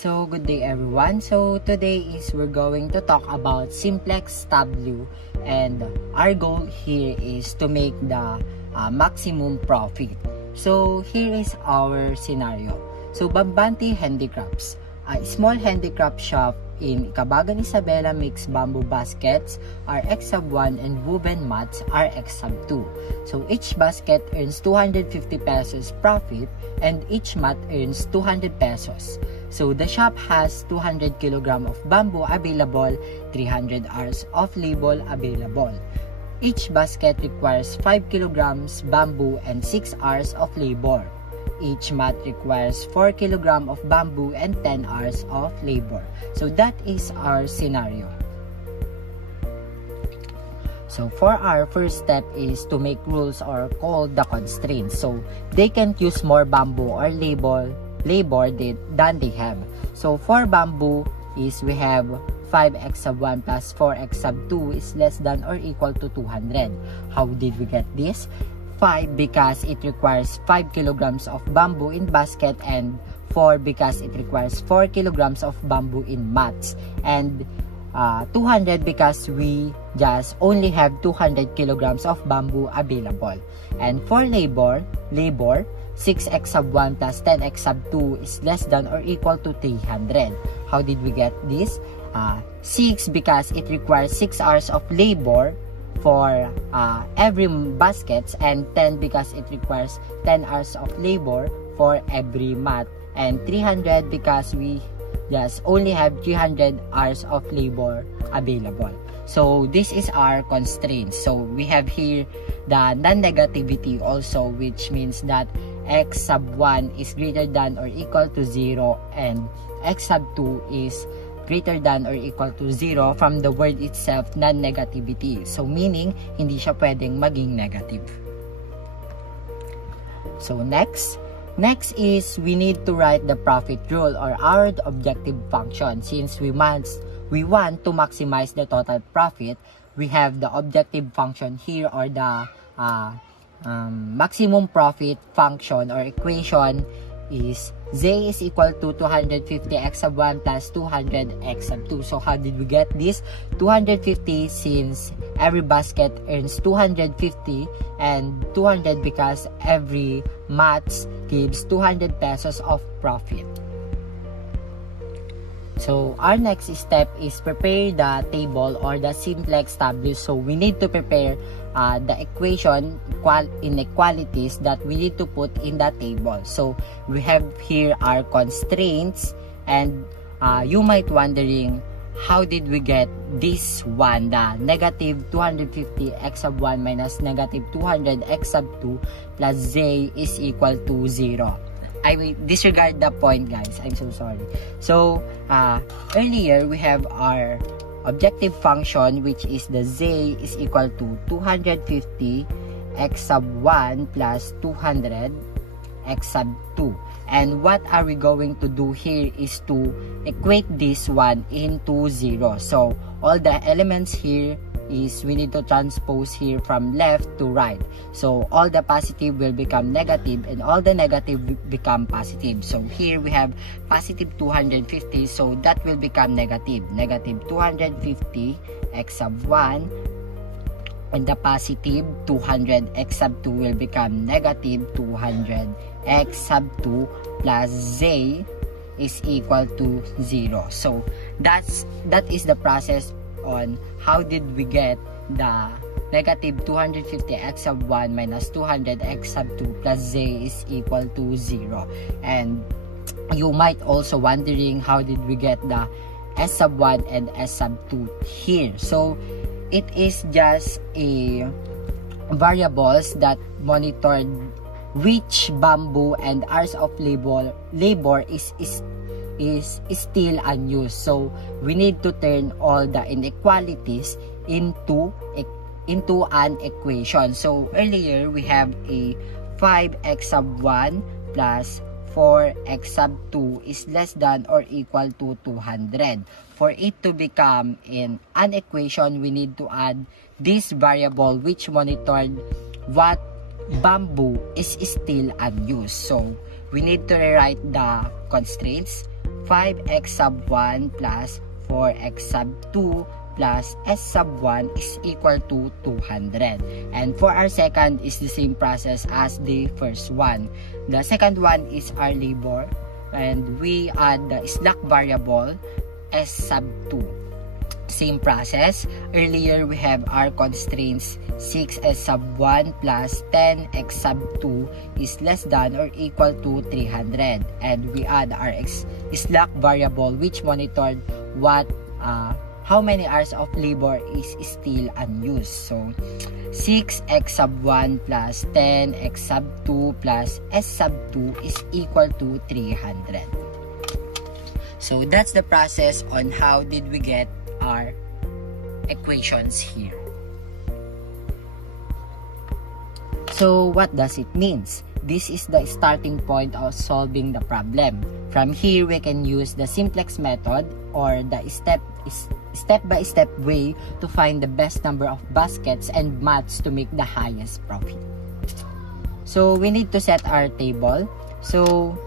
So good day everyone. So today we're going to talk about simplex W, and our goal here is to make the maximum profit. So here is our scenario. So Bambante Handicrafts, a small handicraft shop in Cabagan, Isabela, makes bamboo baskets RX-1 and woven mats RX-2. So each basket earns 250 pesos profit and each mat earns 200 pesos. So the shop has 200 kg of bamboo available, 300 hours of labor available. Each basket requires 5 kg bamboo and 6 hours of labor. Each mat requires 4 kg of bamboo and 10 hours of labor. So that is our scenario. So for our first step is to make rules or called the constraints. So they can't use more bamboo or labor than they have. So for bamboo is we have 5x1 plus 4x2 is less than or equal to 200. How did we get this? 5 because it requires 5 kilograms of bamboo in basket, and 4 because it requires 4 kilograms of bamboo in mats, and 200 because we just only have 200 kilograms of bamboo available. And for labor 6x1 plus 10x2 is less than or equal to 300. How did we get this? 6 because it requires 6 hours of labor for every baskets, and 10 because it requires 10 hours of labor for every mat, and 300 because we just only have 300 hours of labor available. So this is our constraints. So we have here the non-negativity also, which means that x1 is greater than or equal to 0 and x2 is greater than or equal to 0 from the word itself, non-negativity. So meaning hindi siya pwedeng maging negative. So next is we need to write the profit rule or our objective function. Since we want to maximize the total profit, we have the objective function here, or the maximum profit function or equation is Z is equal to 250 x1 plus 200 x2. So how did we get this? 250 since every basket earns 250, and 200 because every mats gives 200 pesos of profit. So our next step is prepare the table or the simplex W. So we need to prepare the equation inequalities that we need to put in the table. So we have here our constraints, and you might wondering how did we get this one, the negative 250 x1 minus negative 200 x2 plus Z is equal to 0. I will disregard the point, guys. I'm so sorry. So earlier we have our objective function, which is the Z is equal to 250 x1 plus 200 x2. And what are we going to do here is to equate this one into 0. So all the elements here is we need to transpose here from left to right. So all the positive will become negative and all the negative become positive. So here we have positive 250, so that will become negative 250 x1, and the positive 200 x2 will become negative 200 x2 plus Z is equal to 0. So that is the process on how did we get the negative 250 x1 minus 200 x2 plus Z is equal to 0. And you might also wondering how did we get the S1 and S2 here. So it is just a variables that monitored which bamboo and hours of labor is still unused. So we need to turn all the inequalities into an equation. So earlier we have a 5x1 plus 4x2 is less than or equal to 200. For it to become an equation, we need to add this variable which monitored what bamboo is still unused. So we need to rewrite the constraints. 5x sub 1 plus 4x sub 2 plus s sub 1 is equal to 200. And for our second is the same process as the first one. The second one is our labor, and we add the slack variable s sub 2. Same process. Earlier we have our constraints 6s sub 1 plus 10x sub 2 is less than or equal to 300, and we add our slack variable which monitored what how many hours of labor is still unused. So 6x sub 1 plus 10x sub 2 plus s sub 2 is equal to 300. So that's the process on how did we get our equations here. So what does it means? This is the starting point of solving the problem. From here, we can use the simplex method or the step-by-step way to find the best number of baskets and mats to make the highest profit. So we need to set our table. So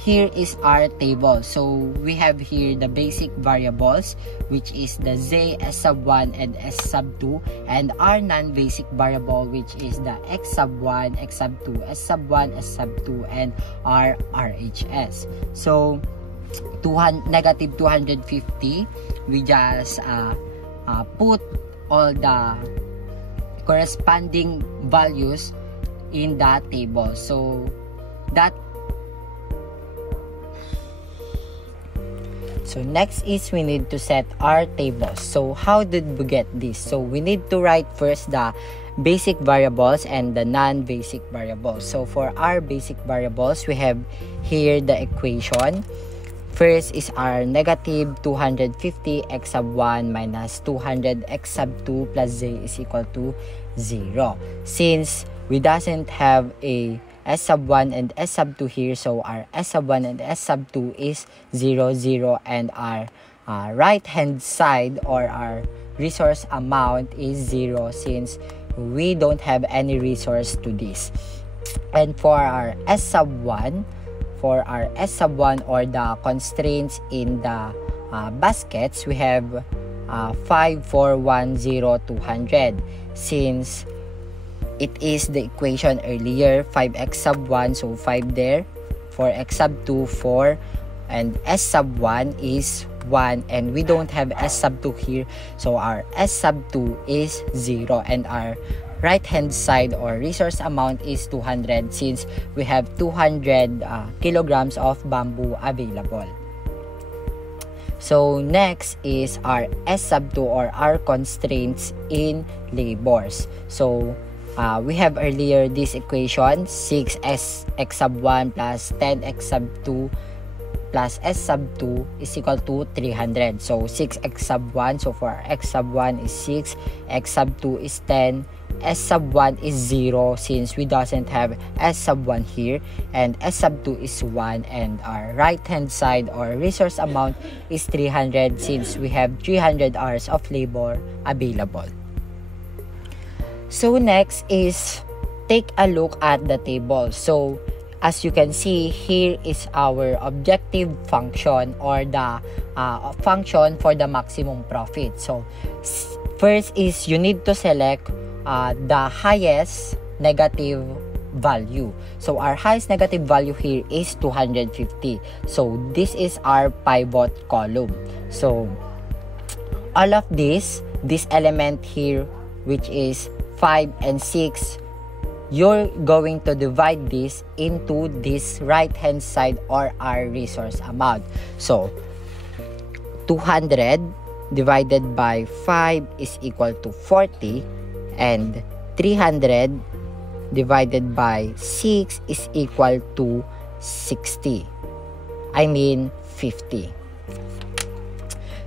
here is our table. So we have here the basic variables, which is the z, s sub 1, and s sub 2, and our non-basic variable, which is the x sub 1, x sub 2, s sub 1, s sub 2, and our RHS. So negative 250, we just put all the corresponding values in the table. So next is we need to set our tables. So how did we get this? So we need to write first the basic variables and the non-basic variables. So for our basic variables, we have here the equation. First is our negative 250 x sub 1 minus 200 x sub 2 plus z is equal to 0. Since we doesn't have a s sub 1 and s sub 2 here, so our s sub 1 and s sub 2 is 0, 0, and our right hand side or our resource amount is 0 since we don't have any resource to this. And for our s sub 1, or the constraints in the baskets, we have 5, 4, 1, 0, 200. Since it is the equation earlier, 5x sub 1, so 5 there, 4x sub 2, 4, and s sub 1 is 1, and we don't have s sub 2 here, so our s sub 2 is 0, and our right hand side or resource amount is 200 since we have 200 kilograms of bamboo available. So next is our s sub 2 or our constraints in labors. So we have earlier this equation, 6x sub 1 plus 10x sub 2 plus s sub 2 is equal to 300. So 6x sub 1, so for our x sub 1 is 6, x sub 2 is 10, s sub 1 is 0 since we doesn't have s sub 1 here, and s sub 2 is 1, and our right hand side or resource amount is 300 since we have 300 hours of labor available. So next is take a look at the table. So as you can see, here is our objective function or the function for the maximum profit. So first is you need to select the highest negative value. So our highest negative value here is 250. So this is our pivot column. So all of this element here, which is 5 and 6, you're going to divide this into this right hand side or our resource amount. So 200 divided by 5 is equal to 40, and 300 divided by 6 is equal to 50.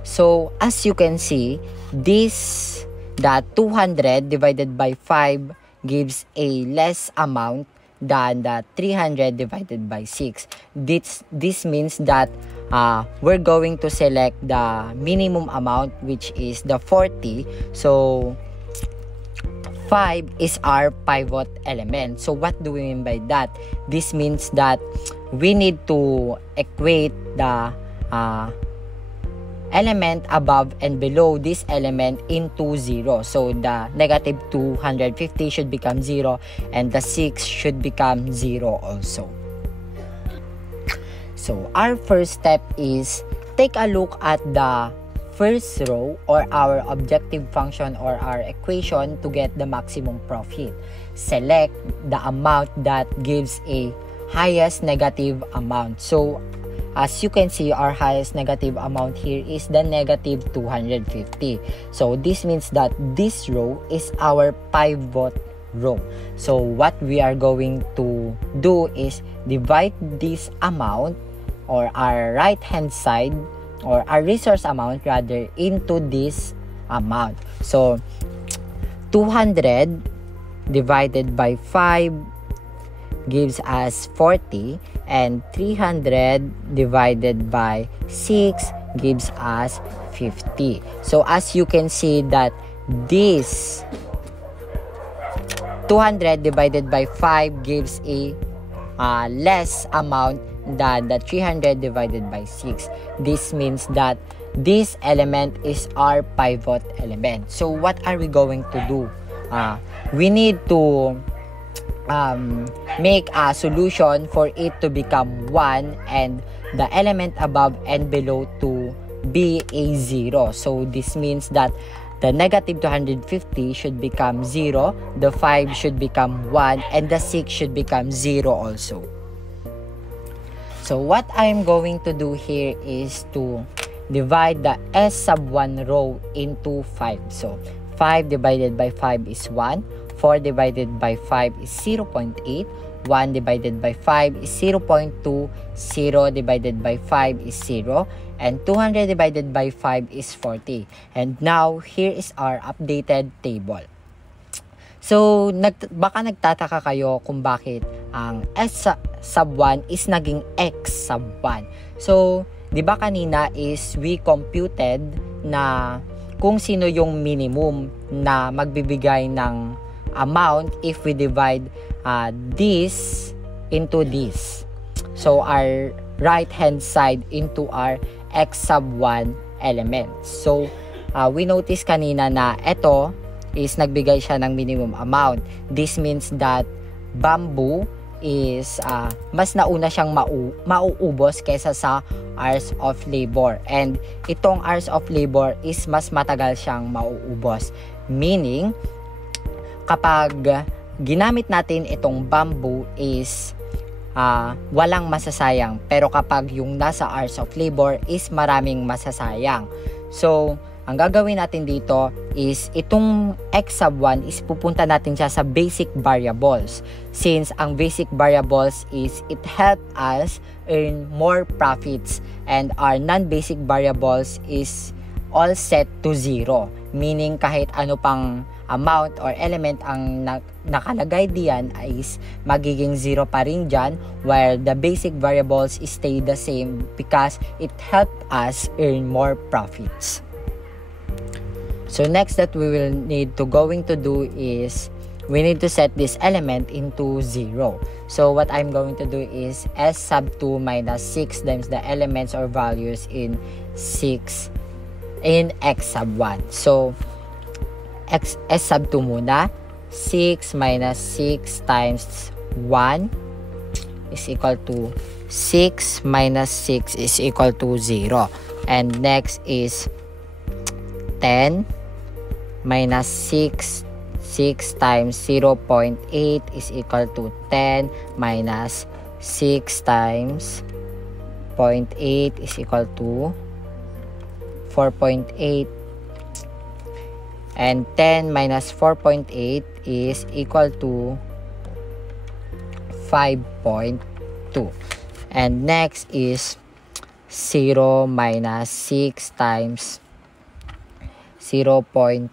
So as you can see, that 200 divided by 5 gives a less amount than the 300 divided by 6. This means that we're going to select the minimum amount, which is the 40. So 5 is our pivot element. So what do we mean by that? This means that we need to equate the element above and below this element into 0. So the negative 250 should become 0 and the 6 should become 0 also. So our first step is take a look at the first row or our objective function or our equation to get the maximum profit. Select the amount that gives a highest negative amount. So as you can see, our highest negative amount here is the negative 250. So this means that this row is our pivot row. So what we are going to do is divide this amount or our right hand side or our resource amount rather into this amount. So 200 divided by 5 gives us 40, and 300 divided by 6 gives us 50. So as you can see that this 200 divided by 5 gives a less amount than the 300 divided by 6. This means that this element is our pivot element. So what are we going to do? We need to make a solution for it to become 1 and the element above and below to be a 0. So this means that the negative 250 should become 0, the 5 should become 1, and the 6 should become 0 also. So what I'm going to do here is to divide the S sub 1 row into 5. So 5 divided by 5 is 1. 4 divided by 5 is 0.8, 1 divided by 5 is 0.2, 0 divided by 5 is 0, and 200 divided by 5 is 40. And now, here is our updated table. So, baka nagtataka kayo kung bakit ang S sub 1 is naging X sub 1. So, di ba kanina is we computed na kung sino yung minimum na magbibigay ng amount if we divide this into this. So our right hand side into our X sub 1 element. So we notice kanina na ito is nagbigay siya ng minimum amount. This means that bamboo is mas nauna siyang mauubos kaysa sa hours of labor. And itong hours of labor is mas matagal siyang mauubos. Meaning, kapag ginamit natin itong bamboo is walang masasayang. Pero kapag yung nasa hours of labor is maraming masasayang. So, ang gagawin natin dito is itong X sub 1 is pupunta natin siya sa basic variables. Since ang basic variables is it help us earn more profits and our non-basic variables is all set to 0. Meaning kahit ano pang amount or element ang nakalagay diyan is magiging 0 pa rin dyan, while the basic variables stay the same because it helped us earn more profits. So next that we will need to do is we need to set this element into 0. So what I'm going to do is S sub 2 minus 6 times the elements or values in X sub 1. So S sub 2 muna. 6 minus 6 times 1 is equal to 6 minus 6 is equal to 0. And next is 10 minus 6 times 0.8 is equal to 10 minus 6 times 0.8 is equal to 4.8. And 10 minus 4.8 is equal to 5.2. And next is 0 minus 6 times 0.2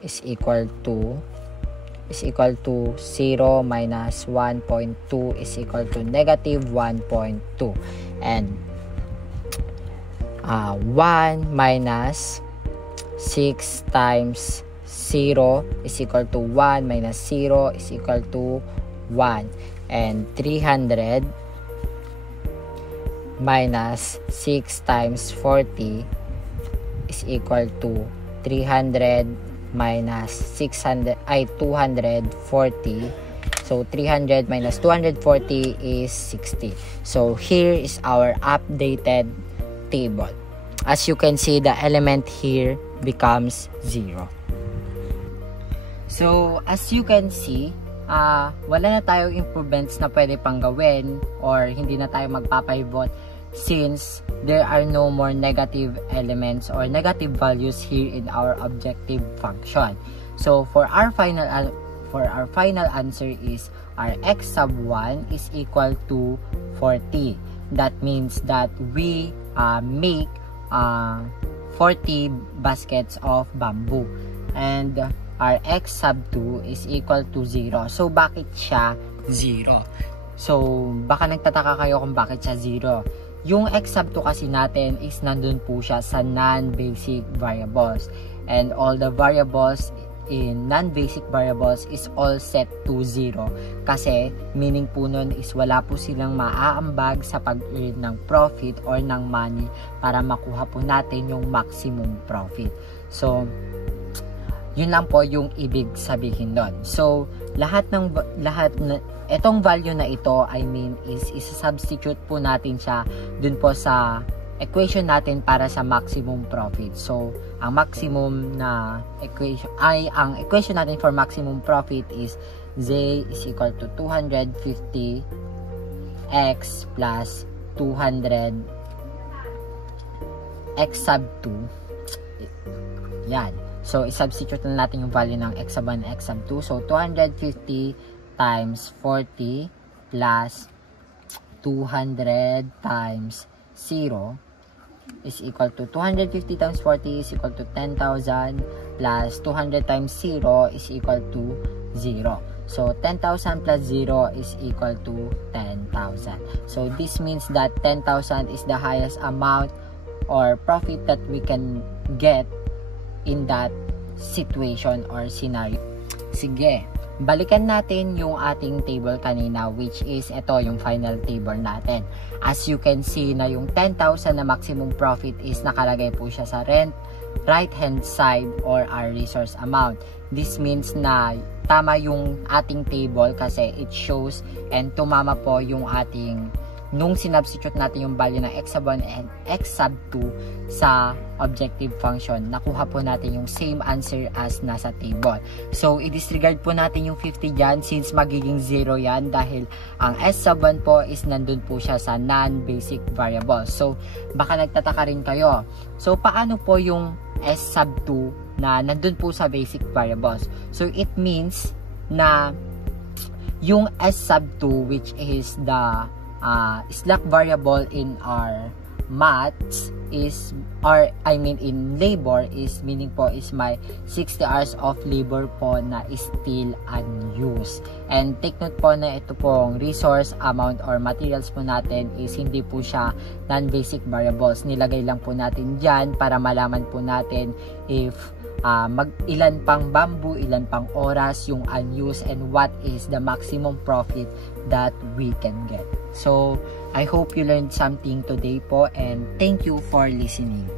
is equal to 0 minus 1.2 is equal to negative 1.2. And 1 minus 6 times 0 is equal to 1 minus 0 is equal to 1. And 300 minus 6 times 40 is equal to 300 minus 600 ay 240. So 300 minus 240 is 60. So here is our updated table. As you can see, the element here becomes 0. So as you can see, wala na tayong improvements na pwede pang gawin or hindi na tayo magpapivot since there are no more negative elements or negative values here in our objective function. So for our final answer is our x sub 1 is equal to 40. That means that we make 40 baskets of bamboo, and our x sub 2 is equal to 0. So, bakit siya 0? So, baka nagtataka kayo kung bakit siya 0. Yung x sub 2 kasi natin is nandun po siya sa non-basic variables. And all the variables in non-basic variables is all set to 0. Kasi, meaning po nun is wala po silang maaambag sa pag-earn ng profit or ng money para makuha po natin yung maximum profit. So, yun lang po yung ibig sabihin doon. So, itong value na ito, I mean, is isa-substitute po natin siya dun po sa equation natin para sa maximum profit. So, ang maximum na equation, ang equation natin for maximum profit is Z is equal to 250 X plus 200 X sub 2. Yan. So, i-substitute na natin yung value ng x sub 1 and x sub 2. So, 250 times 40 plus 200 times 0 is equal to 250 times 40 is equal to 10,000 plus 200 times 0 is equal to 0. So, 10,000 plus 0 is equal to 10,000. So, this means that 10,000 is the highest amount or profit that we can get in that situation or scenario. Sige, balikan natin yung ating table kanina, which is ito yung final table natin. As you can see na yung 10,000 na maximum profit is nakalagay po siya sa right hand side or our resource amount. This means na tama yung ating table kasi it shows and tumama po yung ating nung sinubstitute natin yung value ng x sub 1 and x sub 2 sa objective function, nakuha po natin yung same answer as nasa table. So, i-disregard po natin yung 50 dyan since magiging 0 yan dahil ang s sub 1 po is nandun po siya sa non-basic variable. So, baka nagtataka rin kayo. So, paano po yung s sub 2 na nandun po sa basic variables? So, it means na yung s sub 2 which is the slack variable in our maths is, or I mean in labor is, meaning po is my 60 hours of labor po na is still unused. And take note po na ito pong resource amount or materials po natin is hindi po siya non-basic variables. Nilagay lang po natin dyan para malaman po natin if ilan pang bamboo, ilan pang oras yung unused, and what is the maximum profit that we can get. So, I hope you learned something today po, and thank you for listening.